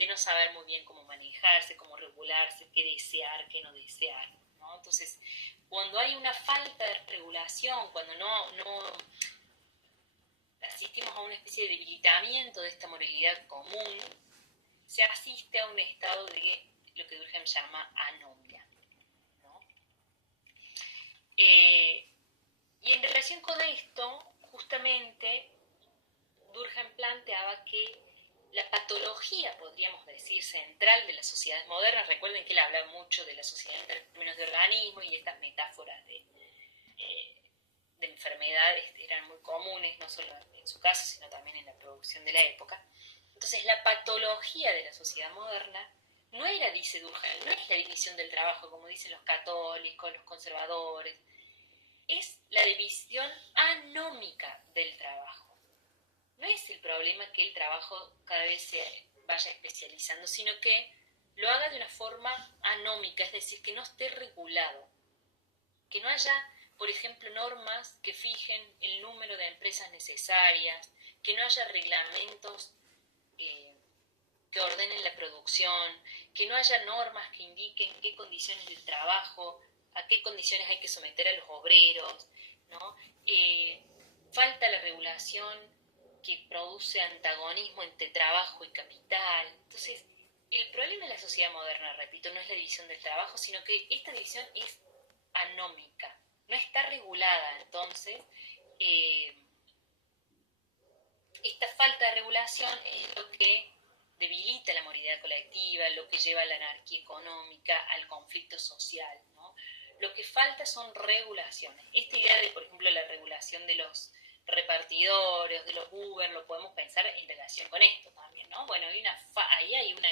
de no saber muy bien cómo manejarse, cómo regularse, qué desear, qué no desear, ¿no? Entonces, cuando hay una falta de regulación, cuando no asistimos a una especie de debilitamiento de esta moralidad común, se asiste a un estado de lo que Durkheim llama anomia, ¿no? Y en relación con esto, justamente, Durkheim planteaba que la patología, podríamos decir, central de las sociedades modernas, recuerden que él habla mucho de la sociedad en términos de organismo y estas metáforas de enfermedades eran muy comunes, no solo en su caso, sino también en la producción de la época. Entonces, la patología de la sociedad moderna no era, dice Durkheim, no es la división del trabajo, como dicen los católicos, los conservadores, es la división anómica del trabajo. No es el problema que el trabajo cada vez se vaya especializando, sino que lo haga de una forma anómica, es decir, que no esté regulado, que no haya, por ejemplo, normas que fijen el número de empresas necesarias, que no haya reglamentos que ordenen la producción, que no haya normas que indiquen qué condiciones del trabajo, a qué condiciones hay que someter a los obreros, ¿no? Falta la regulación que produce antagonismo entre trabajo y capital. Entonces, el problema de la sociedad moderna, repito, no es la división del trabajo, sino que esta división es anómica, no está regulada. Entonces, esta falta de regulación es lo que debilita la moralidad colectiva, lo que lleva a la anarquía económica, al conflicto social, ¿no? Lo que falta son regulaciones. Esta idea de, por ejemplo, la regulación de los repartidores, de los Uber, lo podemos pensar en relación con esto también, ¿no? Bueno, ahí hay una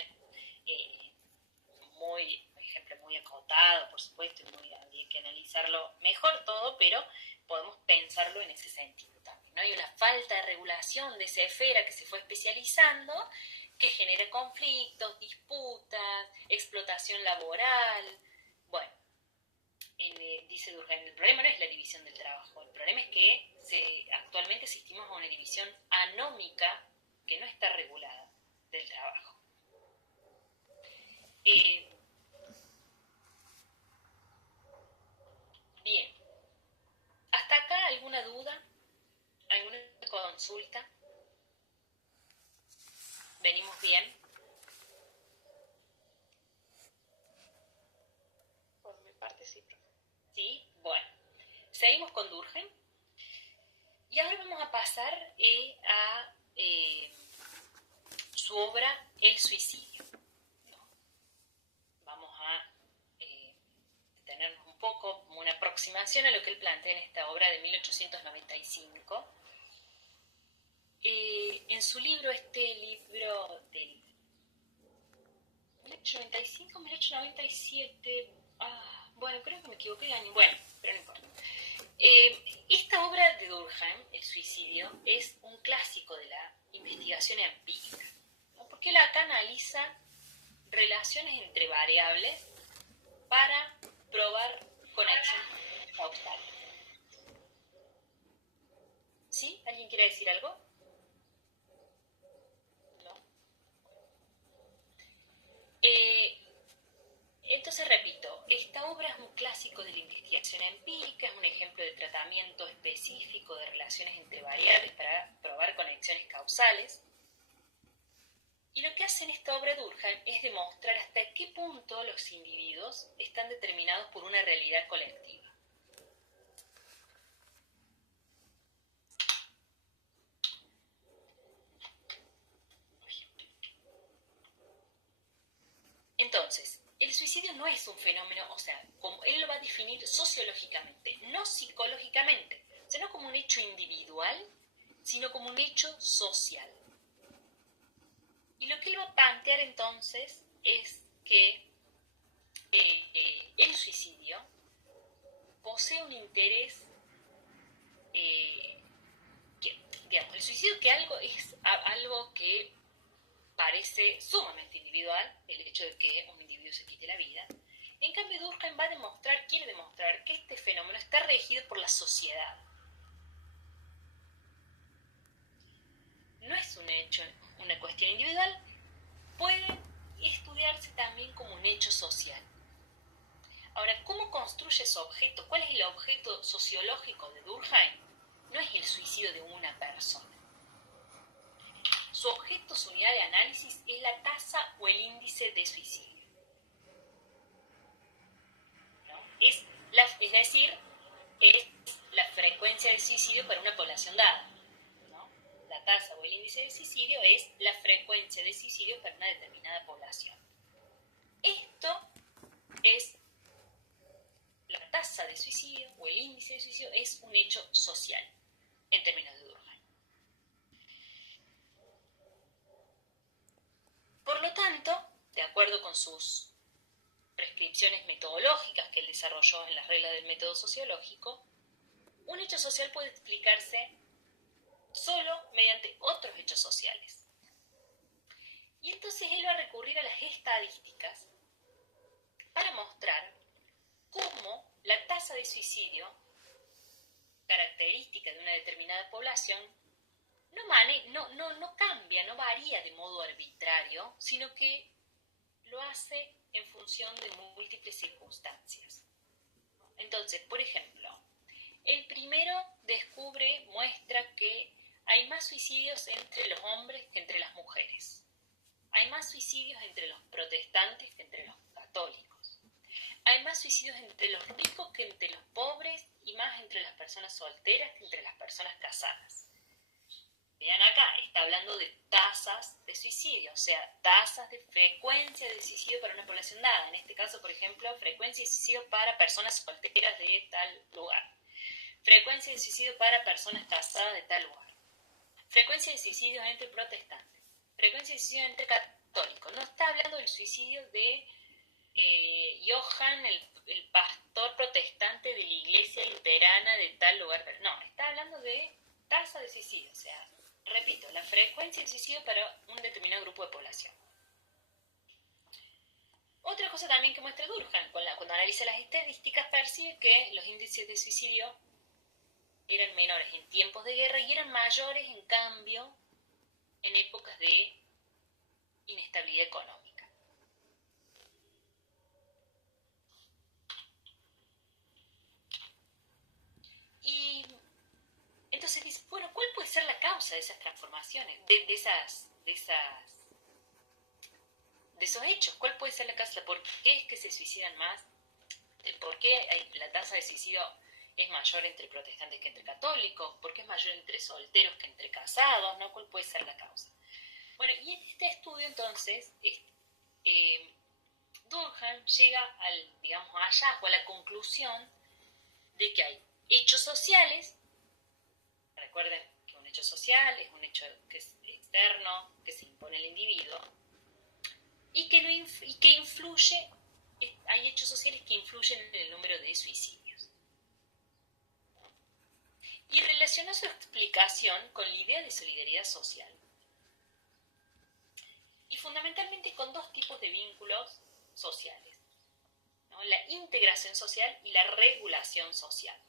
ejemplo muy acotado, por supuesto, y habría que analizarlo mejor todo, pero podemos pensarlo en ese sentido también, ¿no? Hay una falta de regulación de esa esfera que se fue especializando, que genera conflictos, disputas, explotación laboral. Bueno, dice Durkheim, el problema no es la división del trabajo, el problema es que actualmente asistimos a una división anómica que no está regulada del trabajo. Bien, ¿hasta acá alguna duda? ¿Alguna consulta? ¿Venimos bien? Por mi parte sí, profe. ¿Sí? Bueno, seguimos con Durkheim. Y ahora vamos a pasar a su obra El suicidio. ¿No? Vamos a tenernos un poco como una aproximación a lo que él plantea en esta obra de 1895. En su libro, este libro del 1895, 1897, bueno, creo que me equivoqué de año, bueno, pero no importa. Esta obra de Durkheim, El suicidio, es un clásico de la investigación empírica, ¿no? Porque él acá analiza relaciones entre variables para probar conexiones causales. ¿Sí? ¿Alguien quiere decir algo? ¿No? Entonces, repito, esta obra es un clásico de la investigación empírica, es un ejemplo de tratamiento específico de relaciones entre variables para probar conexiones causales. Y lo que hace en esta obra Durkheim es demostrar hasta qué punto los individuos están determinados por una realidad colectiva. Entonces, el suicidio no es un fenómeno, o sea, como él lo va a definir sociológicamente, no psicológicamente, o sea, no como un hecho individual, sino como un hecho social. Y lo que él va a plantear entonces es que el suicidio posee un interés, digamos, el suicidio que es algo que parece sumamente individual, el hecho de que un individuo se quite la vida. En cambio, Durkheim quiere demostrar que este fenómeno está regido por la sociedad. No es un hecho, una cuestión individual, puede estudiarse también como un hecho social. Ahora, ¿cómo construye su objeto? ¿Cuál es el objeto sociológico de Durkheim? No es el suicidio de una persona. Su objeto, su unidad de análisis, es la tasa o el índice de suicidio, ¿no? Es decir, es la frecuencia de suicidio para una población dada, ¿no? La tasa o el índice de suicidio es la frecuencia de suicidio para una determinada población. Esto es la tasa de suicidio o el índice de suicidio es un hecho social en términos de Durkheim. Por lo tanto, de acuerdo con sus prescripciones metodológicas que él desarrolló en las reglas del método sociológico, un hecho social puede explicarse solo mediante otros hechos sociales. Y entonces él va a recurrir a las estadísticas para mostrar cómo la tasa de suicidio, característica de una determinada población, no cambia, no varía de modo arbitrario, sino que lo hace en función de múltiples circunstancias. Entonces, por ejemplo, el primero muestra que hay más suicidios entre los hombres que entre las mujeres. Hay más suicidios entre los protestantes que entre los católicos. Hay más suicidios entre los ricos que entre los pobres y más entre las personas solteras que entre las personas casadas. Vean acá, está hablando de tasas de suicidio, o sea, tasas de frecuencia de suicidio para una población dada. En este caso, por ejemplo, frecuencia de suicidio para personas solteras de tal lugar. Frecuencia de suicidio para personas casadas de tal lugar. Frecuencia de suicidios entre protestantes. Frecuencia de suicidio entre católicos. No está hablando del suicidio de Johann, el pastor protestante de la iglesia luterana de tal lugar. Pero no, está hablando de tasa de suicidio, o sea, repito, la frecuencia de suicidio para un determinado grupo de población. Otra cosa también que muestra Durkheim, cuando analiza las estadísticas, percibe que los índices de suicidio eran menores en tiempos de guerra y eran mayores, en cambio, en épocas de inestabilidad económica. Y entonces dice, bueno, ¿cuál puede ser la causa de esas transformaciones, de esos hechos? ¿Cuál puede ser la causa? ¿Por qué es que se suicidan más? ¿Por qué la tasa de suicidio es mayor entre protestantes que entre católicos? ¿Por qué es mayor entre solteros que entre casados? ¿No? ¿Cuál puede ser la causa? Bueno, y en este estudio entonces, Durkheim llega al hallazgo, a la conclusión de que hay hechos sociales. Recuerden que un hecho social es un hecho que es externo, que se impone al individuo, y que influye, hay hechos sociales que influyen en el número de suicidios. Y relaciona su explicación con la idea de solidaridad social. Y fundamentalmente con dos tipos de vínculos sociales, ¿no? La integración social y la regulación social.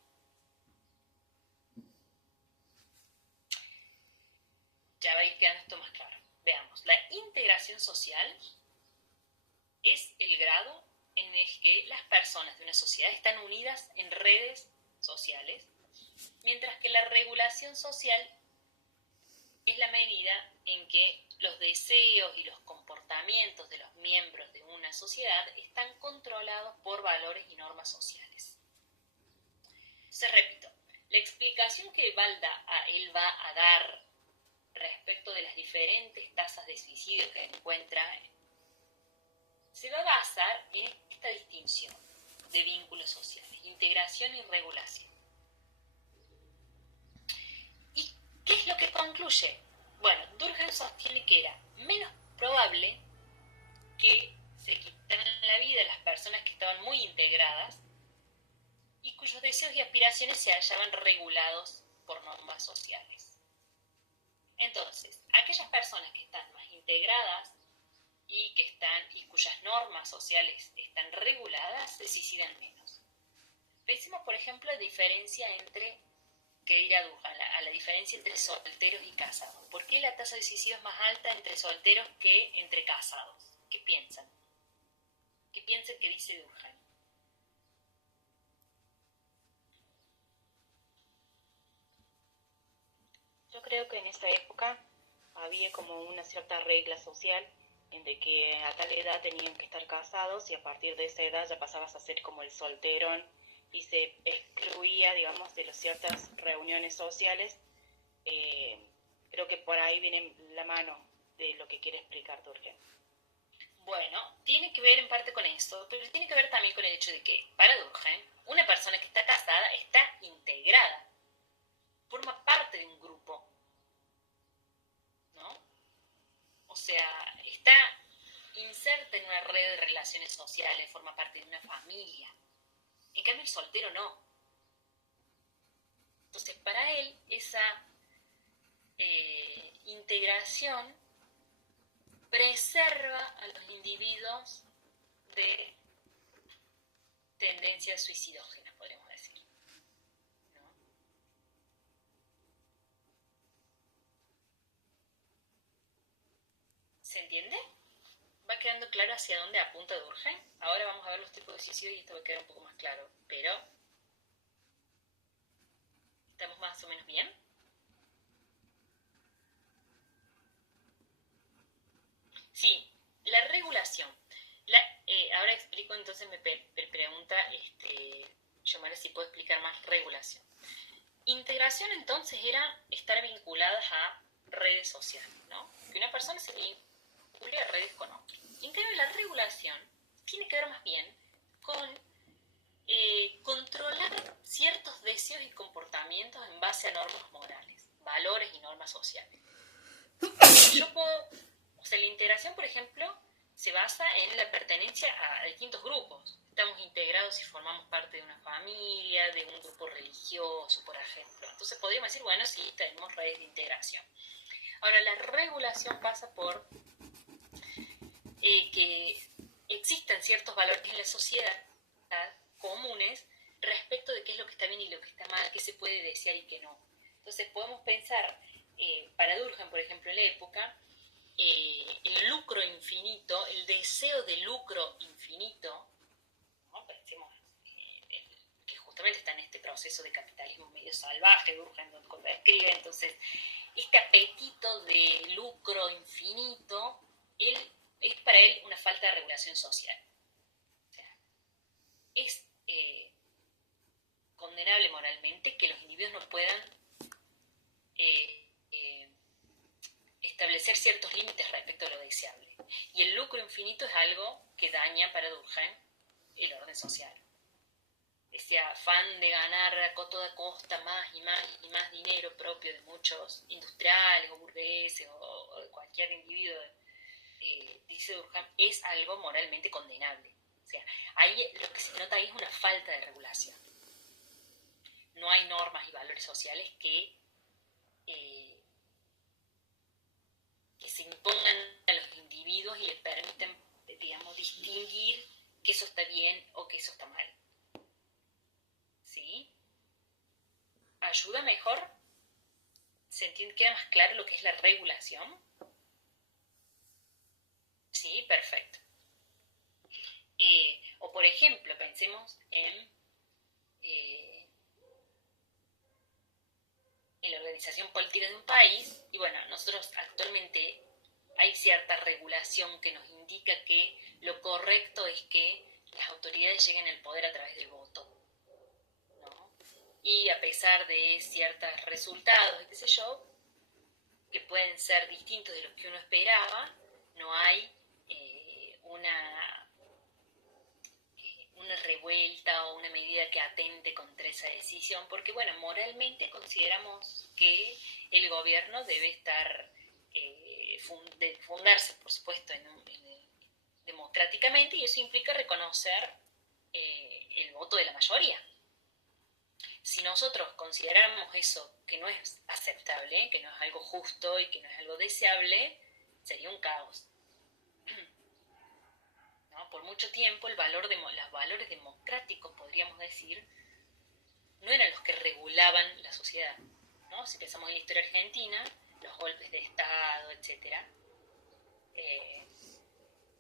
Ya va a ir quedando esto más claro. Veamos, la integración social es el grado en el que las personas de una sociedad están unidas en redes sociales, mientras que la regulación social es la medida en que los deseos y los comportamientos de los miembros de una sociedad están controlados por valores y normas sociales. Entonces, repito, la explicación que él va a dar respecto de las diferentes tasas de suicidio que encuentra se va a basar en esta distinción de vínculos sociales, integración y regulación. ¿Y qué es lo que concluye? Bueno, Durkheim sostiene que era menos probable que se quitaran la vida las personas que estaban muy integradas y cuyos deseos y aspiraciones se hallaban regulados por normas sociales. Entonces, aquellas personas que están más integradas y cuyas normas sociales están reguladas se suicidan menos. Pensemos, por ejemplo, la diferencia entre, que dirá Durkheim, a la diferencia entre solteros y casados. ¿Por qué la tasa de suicidio es más alta entre solteros que entre casados? ¿Qué piensan? ¿Qué piensan que dice Durkheim? Yo creo que en esa época había como una cierta regla social en de que a tal edad tenían que estar casados y a partir de esa edad ya pasabas a ser como el solterón y se excluía, digamos, de las ciertas reuniones sociales. Eh, Creo que por ahí viene la mano de lo que quiere explicar Durkheim. Bueno, tiene que ver en parte con esto, pero tiene que ver también con el hecho de que, para Durkheim, una persona que está casada está integrada, forma parte de un grupo, ¿no? O sea, está inserta en una red de relaciones sociales, forma parte de una familia. En cambio, el soltero no. Entonces, para él, esa integración preserva a los individuos de tendencias suicidógenas, podríamos decir, ¿no? ¿Se entiende? Va quedando claro hacia dónde apunta Durkheim. Ahora vamos a ver los tipos de suicidio y esto va a quedar un poco más claro. Pero, ¿estamos más o menos bien? Sí, la regulación. Ahora explico, entonces me pregunta Yomara si puedo explicar más regulación. Integración entonces era estar vinculadas a redes sociales, ¿no? Que una persona se vincule a redes con otras. Y en cambio la regulación tiene que ver más bien con controlar ciertos deseos y comportamientos en base a normas morales, valores y normas sociales. Yo puedo, o sea, la integración, por ejemplo, se basa en la pertenencia a distintos grupos. Estamos integrados y formamos parte de una familia, de un grupo religioso, por ejemplo. Entonces podríamos decir, bueno, sí, tenemos redes de integración. Ahora, la regulación pasa por que existan ciertos valores en la sociedad comunes respecto de qué es lo que está bien y lo que está mal, qué se puede desear y qué no. Entonces podemos pensar, para Durkheim, por ejemplo, en la época, el lucro infinito, el deseo de lucro infinito, ¿no? Pensemos que justamente está en este proceso de capitalismo medio salvaje, Durkheim cuando escribe, entonces este apetito de lucro infinito es para él una falta de regulación social. O sea, es condenable moralmente que los individuos no puedan establecer ciertos límites respecto a lo deseable. Y el lucro infinito es algo que daña para Durkheim el orden social. Ese afán de ganar a toda costa más y más y más dinero propio de muchos industriales o burgueses o de cualquier individuo, dice Durkheim, es algo moralmente condenable. O sea, ahí lo que se nota ahí es una falta de regulación. No hay normas y valores sociales que se impongan a los individuos y les permitan, digamos, distinguir que eso está bien o que eso está mal. ¿Sí? ¿Ayuda mejor? ¿Se entiende? ¿Queda más claro lo que es la regulación? Sí, perfecto. O por ejemplo, pensemos en la organización política de un país, y bueno, nosotros actualmente hay cierta regulación que nos indica que lo correcto es que las autoridades lleguen al poder a través del voto, ¿no? Y a pesar de ciertos resultados, qué sé yo, que pueden ser distintos de los que uno esperaba, no hay una revuelta o una medida que atente contra esa decisión, porque bueno, moralmente consideramos que el gobierno debe estar fundarse, por supuesto, democráticamente, y eso implica reconocer el voto de la mayoría. Si nosotros consideramos eso que no es aceptable, que no es algo justo y que no es algo deseable, sería un caos. ¿No? Por mucho tiempo los valores democráticos, podríamos decir, no eran los que regulaban la sociedad, ¿no? Si pensamos en la historia argentina, los golpes de Estado, etc.,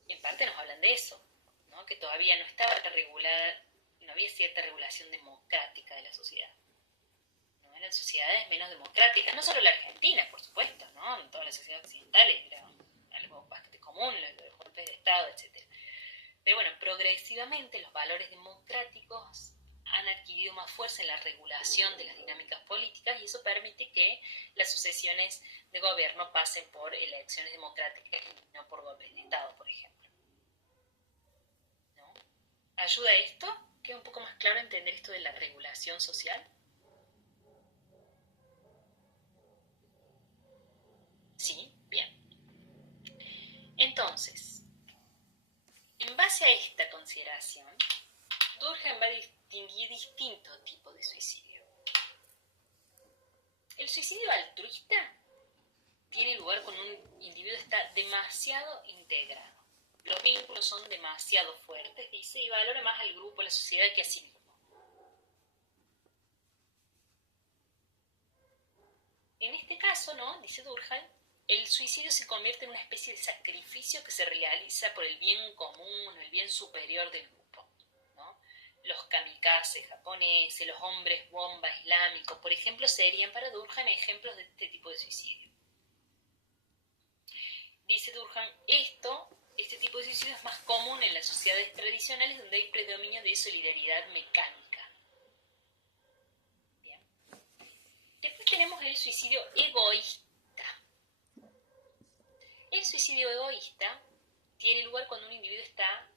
en parte parte nos hablan de eso, ¿no? Que todavía no estaba regulada, no había cierta regulación democrática de la sociedad. ¿No? Eran sociedades menos democráticas, no solo la Argentina, por supuesto, ¿no? En todas las sociedades occidentales era algo bastante común, los golpes de Estado, etc. Pero bueno, progresivamente los valores democráticos han adquirido más fuerza en la regulación de las dinámicas políticas y eso permite que las sucesiones de gobierno pasen por elecciones democráticas y no por golpes de Estado, por ejemplo. ¿No? ¿Ayuda esto? ¿Queda un poco más claro entender esto de la regulación social? Sí, bien. Entonces, en base a esta consideración, Durkheim va a distinguir distintos tipos de suicidio. El suicidio altruista tiene lugar cuando un individuo está demasiado integrado. Los vínculos son demasiado fuertes, dice, y valora más al grupo, a la sociedad que a sí mismo. En este caso, ¿no? Dice Durkheim, el suicidio se convierte en una especie de sacrificio que se realiza por el bien común, el bien superior del grupo, ¿no? Los kamikazes japoneses, los hombres bomba islámicos, por ejemplo, serían para Durkheim ejemplos de este tipo de suicidio. Dice Durkheim, este tipo de suicidio es más común en las sociedades tradicionales donde hay predominio de solidaridad mecánica. Bien. Después tenemos el suicidio egoísta. El suicidio egoísta tiene lugar cuando un individuo está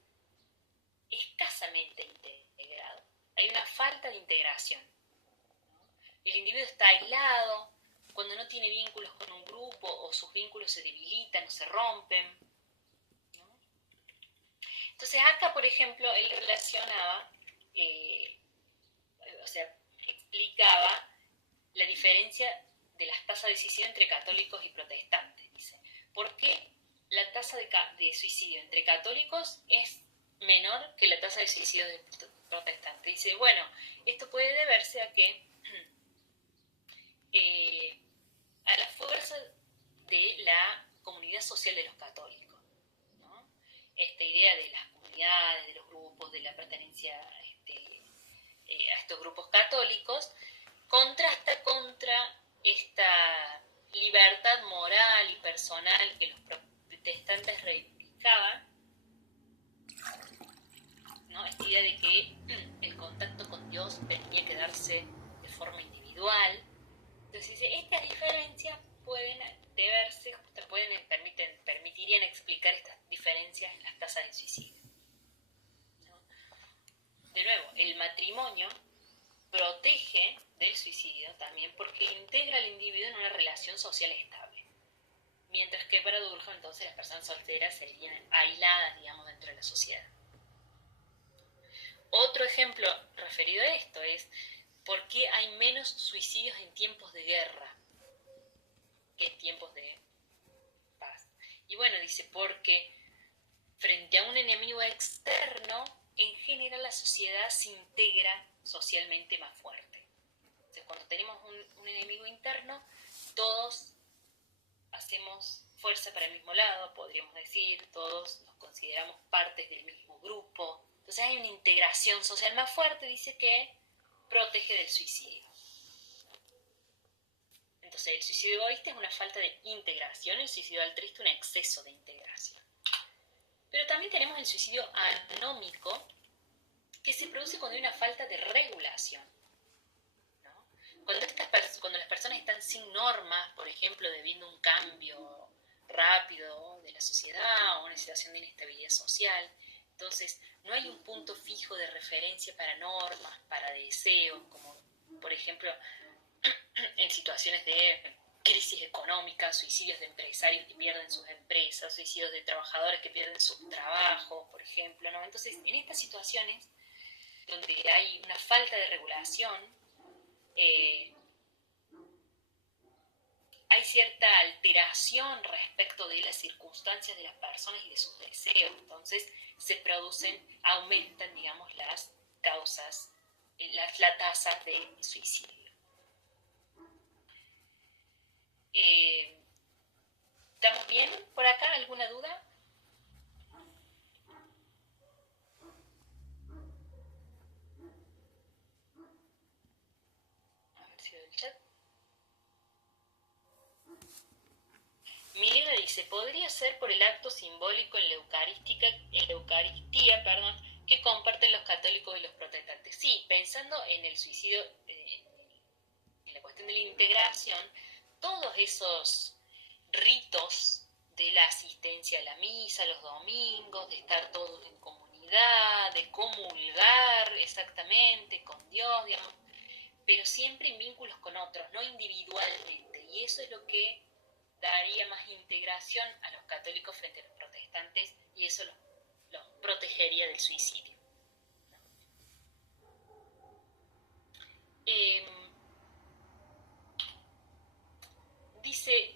escasamente integrado. Hay una falta de integración. El individuo está aislado, cuando no tiene vínculos con un grupo o sus vínculos se debilitan o se rompen. ¿No? Entonces acá, por ejemplo, él relacionaba, explicaba la diferencia de las tasas de suicidio entre católicos y protestantes. Dice, ¿por qué la tasa de suicidio entre católicos es menor que la tasa de suicidio de protestantes? Dice, bueno, esto puede deberse a que a la fuerza de la comunidad social de los católicos, ¿no? Esta idea de las comunidades, de los grupos, de la pertenencia a estos grupos católicos, contrasta contra esta libertad moral y personal que los protestantes reivindicaban, ¿no? Esta idea de que el contacto con Dios tenía que darse de forma individual. Entonces, estas diferencias pueden deberse, permitirían explicar estas diferencias en las tasas de suicidio. ¿No? De nuevo, el matrimonio protege del suicidio también porque integra al individuo en una relación social estable. Mientras que para Durkheim, entonces, las personas solteras serían aisladas, digamos, dentro de la sociedad. Otro ejemplo referido a esto es ¿por qué hay menos suicidios en tiempos de guerra que en tiempos de paz? Y bueno, dice, porque frente a un enemigo externo, en general la sociedad se integra socialmente más fuerte. Entonces, cuando tenemos un enemigo interno, todos hacemos fuerza para el mismo lado, podríamos decir, todos nos consideramos partes del mismo grupo. Entonces hay una integración social más fuerte, dice, que protege del suicidio. Entonces el suicidio egoísta es una falta de integración, el suicidio altruista un exceso de integración. Pero también tenemos el suicidio anómico, que se produce cuando hay una falta de regulación, ¿no? Cuando las personas están sin normas, por ejemplo, debiendo un cambio rápido de la sociedad o una situación de inestabilidad social, entonces no hay un punto fijo de referencia para normas, para deseos, como por ejemplo en situaciones de crisis económica, suicidios de empresarios que pierden sus empresas, suicidios de trabajadores que pierden sus trabajos, por ejemplo, ¿no? Entonces, en estas situaciones donde hay una falta de regulación, hay cierta alteración respecto de las circunstancias de las personas y de sus deseos. Entonces, aumentan, digamos, las causas, la tasa de suicidio. ¿Estamos bien por acá? ¿Alguna duda? dice, podría ser por el acto simbólico en la Eucaristía, que comparten los católicos y los protestantes. Sí, pensando en el suicidio, en la cuestión de la integración, todos esos ritos de la asistencia a la misa los domingos, de estar todos en comunidad, de comulgar exactamente con Dios, digamos, pero siempre en vínculos con otros, no individualmente. Y eso es lo que daría más integración a los católicos frente a los protestantes, y eso los protegería del suicidio.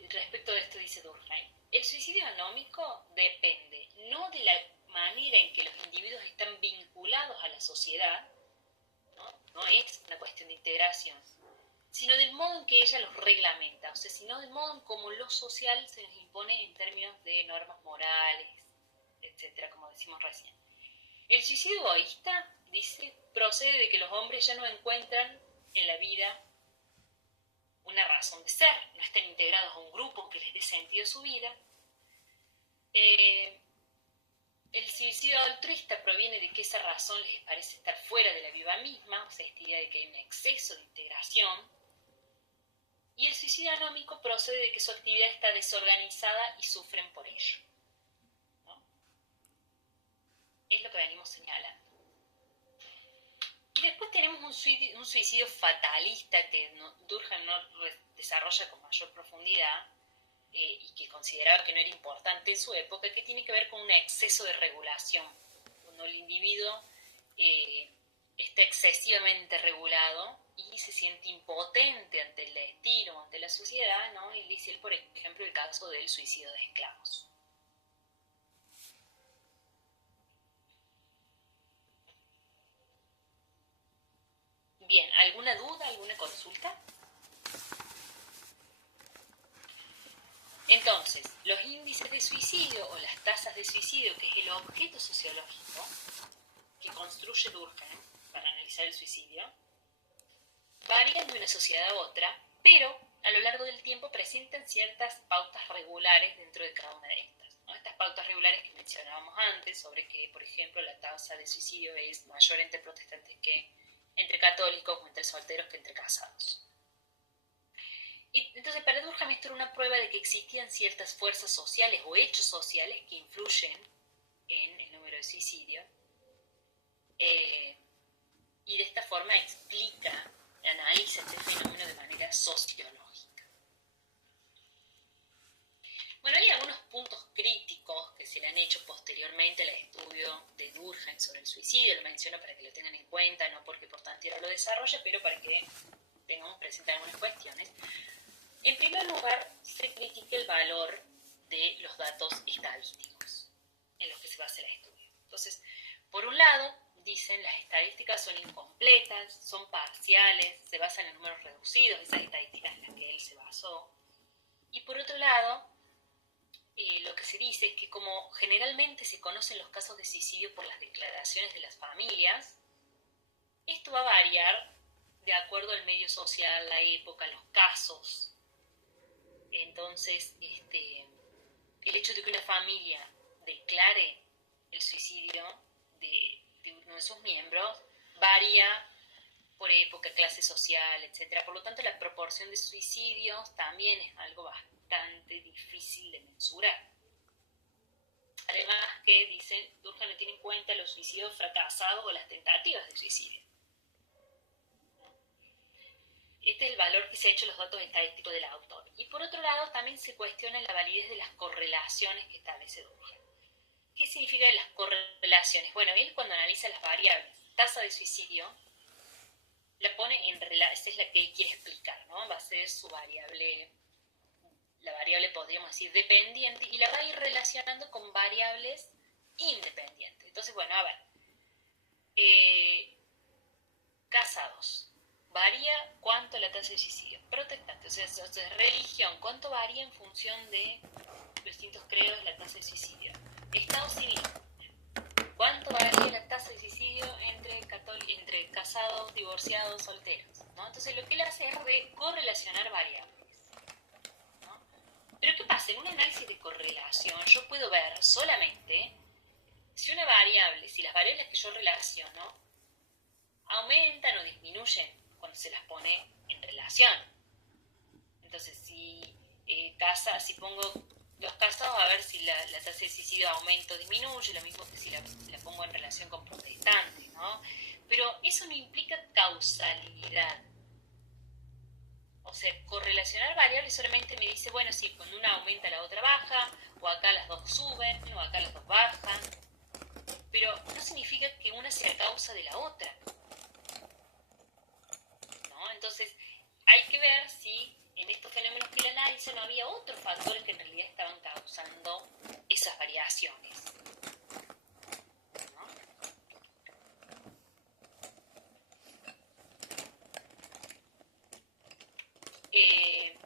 Respecto de esto dice Durkheim, el suicidio anómico depende no de la manera en que los individuos están vinculados a la sociedad, no es una cuestión de integración, sino del modo en que ella los reglamenta, o sea, sino del modo en cómo lo social se nos impone en términos de normas morales, etcétera, como decimos recién. El suicidio egoísta, dice, procede de que los hombres ya no encuentran en la vida una razón de ser, no están integrados a un grupo que les dé sentido a su vida. El suicidio altruista proviene de que esa razón les parece estar fuera de la vida misma, o sea, esta idea de que hay un exceso de integración. Y el suicidio anómico procede de que su actividad está desorganizada y sufren por ello, ¿no? Es lo que venimos señalando. Y después tenemos un suicidio fatalista que Durkheim no desarrolla con mayor profundidad y que consideraba que no era importante en su época, que tiene que ver con un exceso de regulación. Cuando el individuo está excesivamente regulado y se siente impotente ante el destino, ante la sociedad, ¿no? Y dice él, por ejemplo, el caso del suicidio de esclavos. Bien, ¿alguna duda, alguna consulta? Entonces, los índices de suicidio o las tasas de suicidio, que es el objeto sociológico que construye Durkheim para analizar el suicidio, varían de una sociedad a otra, pero a lo largo del tiempo presentan ciertas pautas regulares dentro de cada una de estas, ¿no? Estas pautas regulares que mencionábamos antes, sobre que, por ejemplo, la tasa de suicidio es mayor entre protestantes que entre católicos, o entre solteros que entre casados. Y entonces, para Durkheim esto era una prueba de que existían ciertas fuerzas sociales o hechos sociales que influyen en el número de suicidios. Y de esta forma analiza este fenómeno de manera sociológica. Bueno, hay algunos puntos críticos que se le han hecho posteriormente al estudio de Durkheim sobre el suicidio, lo menciono para que lo tengan en cuenta, no porque por tanto lo desarrolle, pero para que tengamos presente algunas cuestiones. En primer lugar, se critica el valor de los datos estadísticos en los que se basa el estudio. Entonces, por un lado, dicen las estadísticas son incompletas, son parciales, se basan en números reducidos, esas estadísticas en las que él se basó. Y por otro lado, lo que se dice es que como generalmente se conocen los casos de suicidio por las declaraciones de las familias, esto va a variar de acuerdo al medio social, la época, los casos. Entonces, el hecho de que una familia declare el suicidio de uno de sus miembros varía por época, clase social, etc. Por lo tanto, la proporción de suicidios también es algo bastante difícil de mensurar. Además que, dicen, Durkheim no tiene en cuenta los suicidios fracasados o las tentativas de suicidio. Este es el valor que se ha hecho los datos estadísticos del autor. Y por otro lado, también se cuestiona la validez de las correlaciones que establece Durkheim. ¿Qué significan las correlaciones? Bueno, él cuando analiza las variables, tasa de suicidio, la pone en relación, esa es la que él quiere explicar, ¿no? Va a ser su variable, la variable podríamos decir dependiente, y la va a ir relacionando con variables independientes. Entonces, bueno, a ver, casados. Varía cuánto la tasa de suicidio. Protestante, o sea, religión, cuánto varía en función de los distintos credos la tasa de suicidio. Estado civil, cuánto varía la tasa de suicidio entre casados, divorciados, solteros, ¿no? Entonces lo que él hace es correlacionar variables, ¿no? Pero ¿qué pasa pasa? En un análisis de correlación yo puedo ver solamente si una variable, si las variables que yo relaciono aumentan o disminuyen cuando se las pone en relación. Entonces, si pongo los casados, a ver si la tasa de suicidio aumenta o disminuye, lo mismo que si la pongo en relación con protestantes, ¿no? Pero eso no implica causalidad. O sea, correlacionar variables solamente me dice, bueno, si cuando una aumenta la otra baja, o acá las dos suben, o acá las dos bajan, pero no significa que una sea causa de la otra, ¿no? Entonces, hay que ver si en estos fenómenos que él analiza no había otros factores que en realidad estaban causando esas variaciones, ¿no?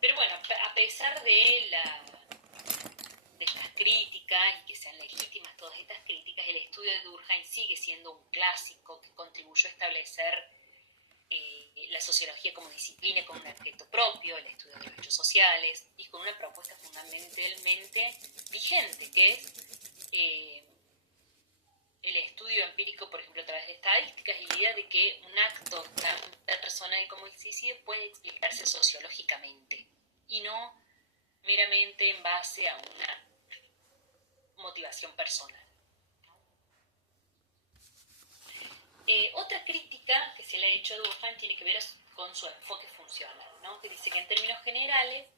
Pero bueno, a pesar de estas críticas y que sean legítimas todas estas críticas, el estudio de Durkheim sigue siendo un clásico que contribuyó a establecer la sociología como disciplina con un objeto propio, el estudio de los hechos sociales y con una propuesta fundamentalmente vigente, que es el estudio empírico, por ejemplo, a través de estadísticas y la idea de que un acto tan personal como el suicidio puede explicarse sociológicamente y no meramente en base a una motivación personal. Otra crítica que se le ha hecho a Durkheim tiene que ver con su enfoque funcional, ¿no? Que dice que en términos generales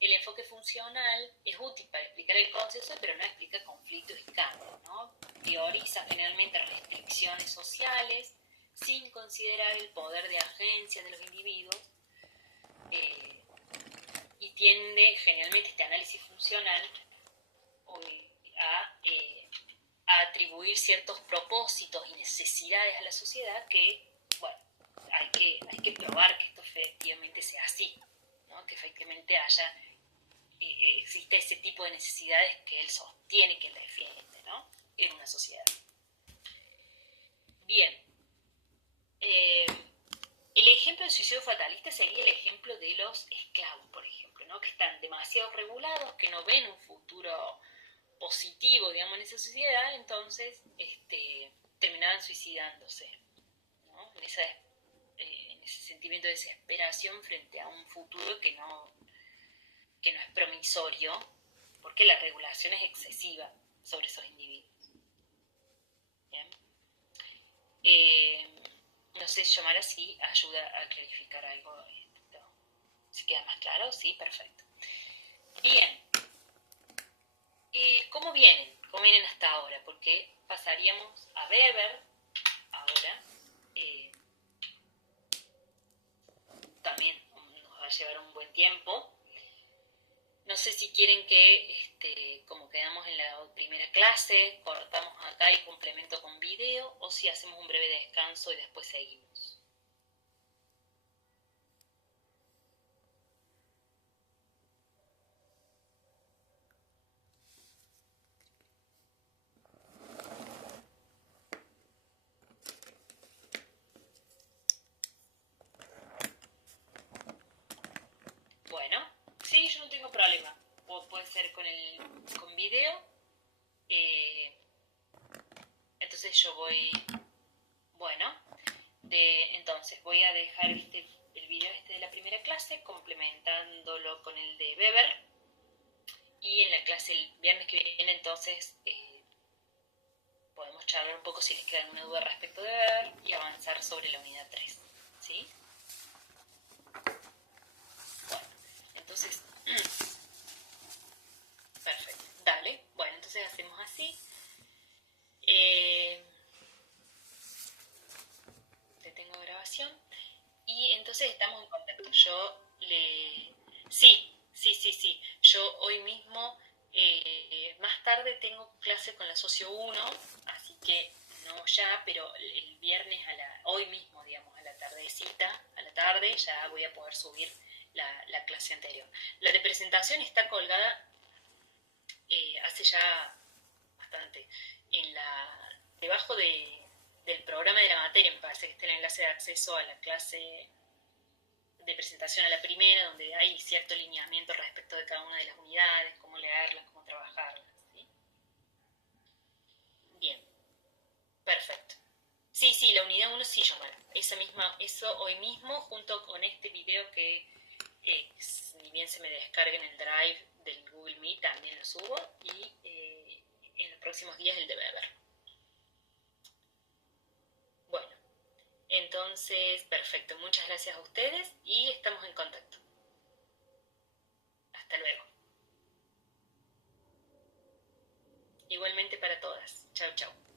el enfoque funcional es útil para explicar el concepto, pero no explica conflictos y cambios, ¿no? Prioriza generalmente restricciones sociales sin considerar el poder de agencia de los individuos y tiende generalmente este análisis funcional a atribuir ciertos propósitos y necesidades a la sociedad que, bueno, hay que probar que esto efectivamente sea así, ¿no? Que efectivamente existe ese tipo de necesidades que él sostiene, que él defiende, ¿no? En una sociedad. Bien. El ejemplo del suicidio fatalista sería el ejemplo de los esclavos, por ejemplo, ¿no? Que están demasiado regulados, que no ven un futuro positivo, digamos, en esa sociedad, entonces terminaban suicidándose, ¿no? En ese sentimiento de desesperación frente a un futuro que no es promisorio, porque la regulación es excesiva sobre esos individuos. ¿Bien? No sé, llamar así ayuda a clarificar algo. ¿Se queda más claro? Sí, perfecto. Bien. ¿Cómo vienen? ¿Cómo vienen hasta ahora? Porque pasaríamos a Weber ahora. También nos va a llevar un buen tiempo. No sé si quieren que, como quedamos en la primera clase, cortamos acá y complemento con video, o si hacemos un breve descanso y después seguimos. Bueno, sí, yo no tengo problema. Puede ser con video. Entonces yo voy... Bueno, entonces voy a dejar el video de la primera clase complementándolo con el de Weber. Y en la clase el viernes que viene entonces podemos charlar un poco si les queda alguna duda respecto de Weber y avanzar sobre la unidad 3. ¿Sí? Bueno, entonces... Perfecto, dale. Bueno, entonces hacemos así. Detengo grabación. Y entonces estamos en contacto. Sí. Yo hoy mismo, más tarde tengo clase con la socio 1, así que no ya, pero el viernes hoy mismo, digamos, a la tardecita, a la tarde, ya voy a poder subir la clase anterior. La de presentación está colgada hace ya bastante debajo del programa de la materia, me parece que está el enlace de acceso a la clase de presentación a la primera, donde hay cierto lineamiento respecto de cada una de las unidades, cómo leerlas, cómo trabajarlas, ¿sí? Bien, perfecto. Sí, la unidad 1 sí, Yomara. Eso hoy mismo, junto con este video que ni bien se me descargue en el Drive del Google Meet, también lo subo, y en los próximos días el de Weber. Bueno, entonces, perfecto. Muchas gracias a ustedes y estamos en contacto. Hasta luego. Igualmente para todas. Chau, chau.